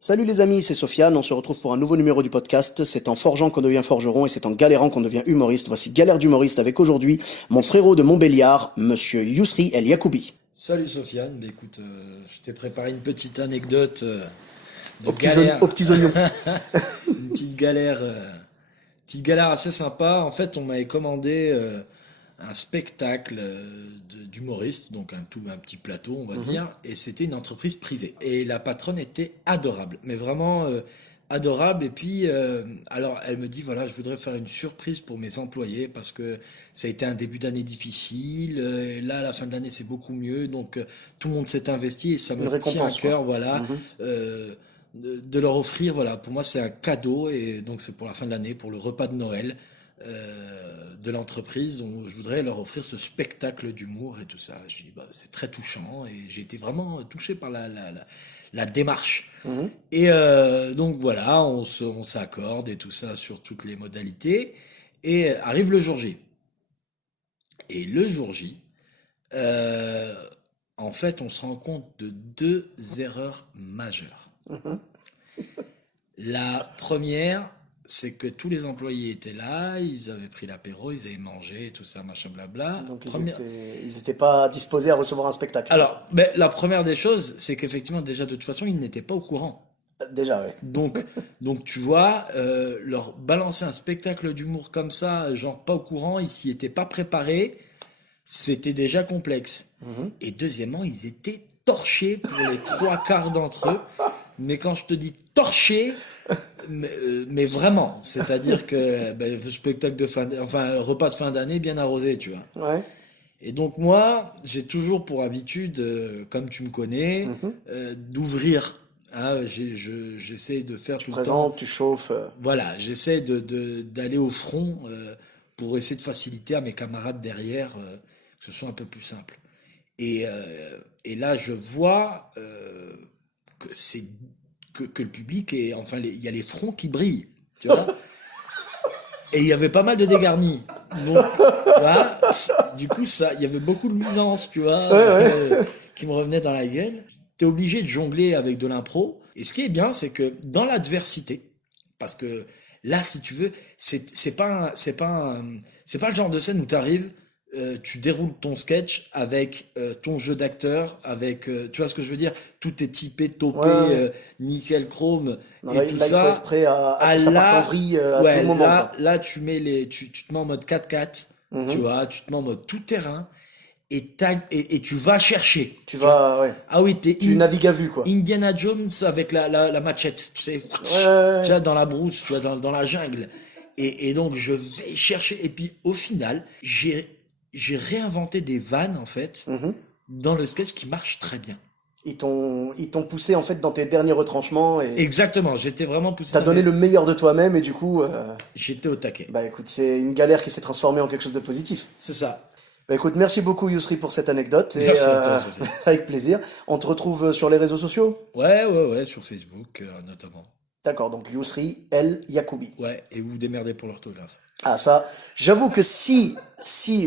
Salut les amis, c'est Sofiane, on se retrouve pour un nouveau numéro du podcast. C'est en forgeant qu'on devient forgeron et c'est en galérant qu'on devient humoriste. Voici Galère d'humoriste avec aujourd'hui mon frérot de Montbéliard, monsieur Yousri El Yacoubi. Salut Sofiane, écoute, je t'ai préparé une petite anecdote de Aux galère, petits oignons. une petite galère assez sympa. En fait, on m'avait commandé un spectacle d'humoriste, donc un petit plateau, on va dire, et c'était une entreprise privée. Et la patronne était adorable, mais vraiment adorable. Et puis, alors, elle me dit, voilà, je voudrais faire une surprise pour mes employés parce que ça a été un début d'année difficile. Et là, à la fin de l'année, c'est beaucoup mieux. Donc, tout le monde s'est investi et ça Une me tient à récompense, quoi. cœur, voilà. De leur offrir, voilà, pour moi c'est un cadeau et donc c'est pour la fin de l'année, pour le repas de Noël de l'entreprise. Je voudrais leur offrir ce spectacle d'humour et tout ça. J'ai dit, bah, c'est très touchant et j'ai été vraiment touché par la démarche. Et donc voilà, on s'accorde et tout ça sur toutes les modalités. Et arrive le jour J. Et le jour J, euh, en fait, on se rend compte de deux erreurs majeures. La première, c'est que tous les employés étaient là, ils avaient pris l'apéro, ils avaient mangé, et tout ça, machin blabla. Donc Première... ils étaient pas disposés à recevoir un spectacle. Alors, ben, la première des choses, c'est qu'effectivement, déjà, de toute façon, ils n'étaient pas au courant. Déjà, ouais. Donc, donc tu vois, leur balancer un spectacle d'humour comme ça, genre pas au courant, ils s'y étaient pas préparés, c'était déjà complexe. Et deuxièmement, ils étaient torchés pour les trois quarts d'entre eux. Mais quand je te dis torchés, mais vraiment, c'est-à-dire que ben, spectacle de enfin repas de fin d'année bien arrosé, tu vois. Ouais. Et donc moi, j'ai toujours pour habitude, comme tu me connais, d'ouvrir. Hein, j'essaie de faire Tu tout le temps. présentes, tu chauffes. Voilà, j'essaie d'aller au front pour essayer de faciliter à mes camarades derrière que ce soit un peu plus simple. Et là, je vois que c'est que le public est, enfin, il y a les fronts qui brillent, tu vois. Et il y avait pas mal de dégarnis. Donc, tu vois, du coup, ça, il y avait beaucoup de nuisances, tu vois, qui me revenaient dans la gueule. T'es obligé de jongler avec de l'impro. Et ce qui est bien, c'est que dans l'adversité, parce que là, si tu veux, c'est pas le genre de scène où t'arrives, tu déroules ton sketch avec ton jeu d'acteur, avec, tu vois ce que je veux dire, tout est typé, Ouais, topé, ouais. nickel chrome Non, et là, tout il faut être ça. prêt à ce Ah que ça parte en là, vrille à tout ouais, moment, quoi. là tu mets tu te mets en mode 4x4, tu vois, tu te mets en mode tout terrain et tu vas chercher, Tu tu vois. vas, ouais. Ah oui, Tu navigues à vue, quoi. Indiana Jones avec la machette, tu sais, Ouais, ouais, tu ouais. vois, dans la brousse, tu vois, dans la jungle. Et donc je vais chercher et puis au final, j'ai réinventé des vannes en fait dans le sketch qui marchent très bien. Ils t'ont poussé en fait dans tes derniers retranchements et Exactement, j'étais vraiment poussé t'as dans donné mes... le meilleur de toi-même et du coup, J'étais au taquet. bah écoute, c'est une galère qui s'est transformée en quelque chose de positif. C'est ça. Bah écoute, merci beaucoup Yousri pour cette anecdote et Merci à toi, Sofiane. avec plaisir. On te retrouve sur les réseaux sociaux? Ouais, sur Facebook notamment. D'accord, donc Yousri El Yacoubi. Ouais, et vous vous démerdez pour l'orthographe. Ah ça, j'avoue que si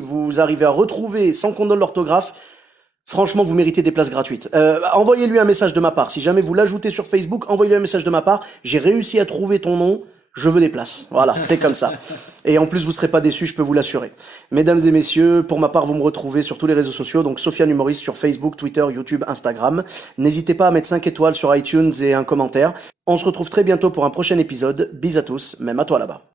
vous arrivez à retrouver sans qu'on donne l'orthographe, franchement, vous méritez des places gratuites. Envoyez-lui un message de ma part. Si jamais vous l'ajoutez sur Facebook, envoyez-lui un message de ma part. J'ai réussi à trouver ton nom. Je veux des places. Voilà, c'est comme ça. Et en plus, vous serez pas déçus, je peux vous l'assurer. Mesdames et messieurs, pour ma part, vous me retrouvez sur tous les réseaux sociaux. Donc, Sofiane Humoriste sur Facebook, Twitter, YouTube, Instagram. N'hésitez pas à mettre 5 étoiles sur iTunes et un commentaire. On se retrouve très bientôt pour un prochain épisode. Bis à tous, même à toi là-bas.